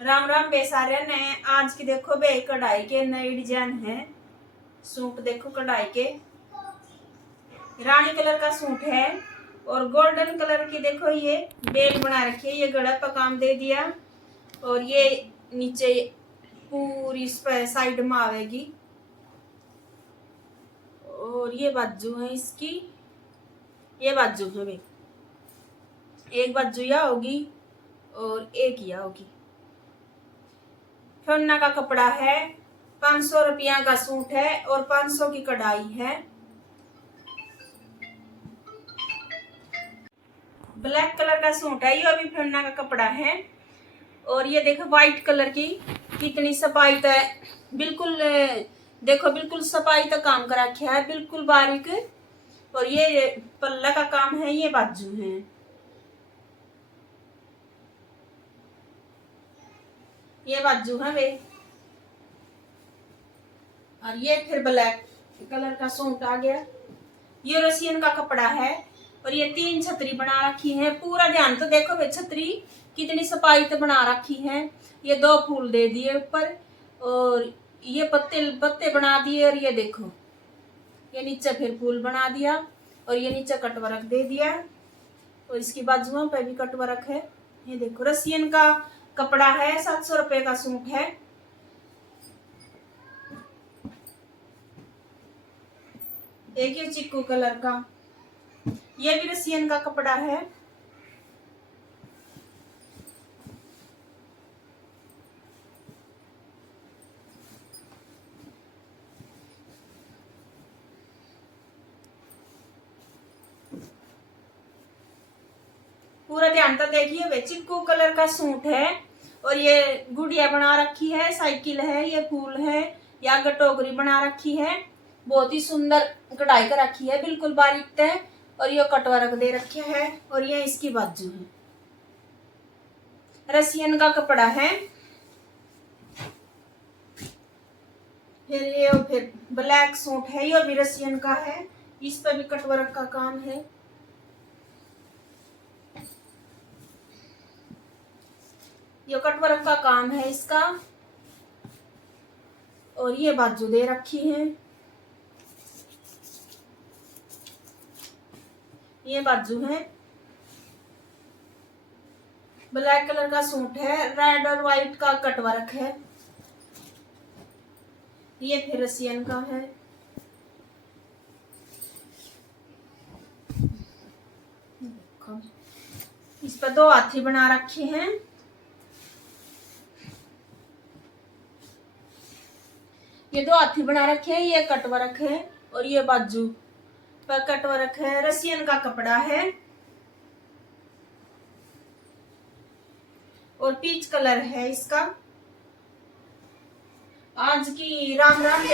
राम राम बेसारे ने। आज की देखो बे कढ़ाई के नए डिजाइन है। सूट देखो कढ़ाई के रानी कलर का सूट है और गोल्डन कलर की देखो ये बेल बना रखी है। ये गला पर काम दे दिया और ये नीचे पूरी इस पर साइड में आवेगी और ये बाजू है इसकी। ये बाजू है बे, एक बाजू या होगी और एक या होगी। फन्ना का कपड़ा है, 500 रुपया का सूट है और 500 की कढ़ाई है। ब्लैक कलर का सूट है, ये भी फन्ना का कपड़ा है। और ये देखो व्हाइट कलर की कितनी सफाई है, बिल्कुल देखो बिल्कुल सफाई तक काम करा रखा है, बिल्कुल बारीक। और ये पल्ला का काम है, ये बाजू है। ये बाजू है वे। और ये फिर ब्लैक कलर का सूट आ गया। ये रसियन का कपड़ा है और ये 3 छतरी बना रखी है। पूरा ध्यान तो देखो वे, छतरी कितनी सफाई तो बना रखी है। ये 2 फूल दे दिए ऊपर और ये पत्ते पत्ते बना दिए। और ये देखो ये नीचे फिर फूल बना दिया और ये नीचे कटवर्क दे दिया और इसकी बाजुओं पे भी कटवर्क है। ये देखो रसियन का कपड़ा है, 700 रुपए का सूट है। एक ये चिक्कू कलर का, ये भी रसियन का कपड़ा है। पूरा ध्यान तो देखिए वे, चिक्कू कलर का सूट है और ये गुड़िया बना रखी है, साइकिल है, ये फूल है, या गटोगरी बना रखी है। बहुत ही सुंदर कढ़ाई कर रखी है, बिल्कुल बारीक तय। और ये कटवर्क दे रखे है और ये इसकी बाजू है। रसियन का कपड़ा है। फिर ब्लैक सूट है, ये भी रसियन का है, इस पर भी कटवर्क का काम है। ये कटवर्क का काम है इसका और ये बाजू दे रखी है। ये बाजू है। ब्लैक कलर का सूट है, रेड और व्हाइट का कटवर्क है। ये फिर रसियन का है। इस पर 2 हाथी बना रखे हैं। ये 2 हाथी बना रखे हैं, ये कटवर्क है और ये बाजू पर कटवर्क है। रसियन का कपड़ा है और पीच कलर है इसका। आज की राम राम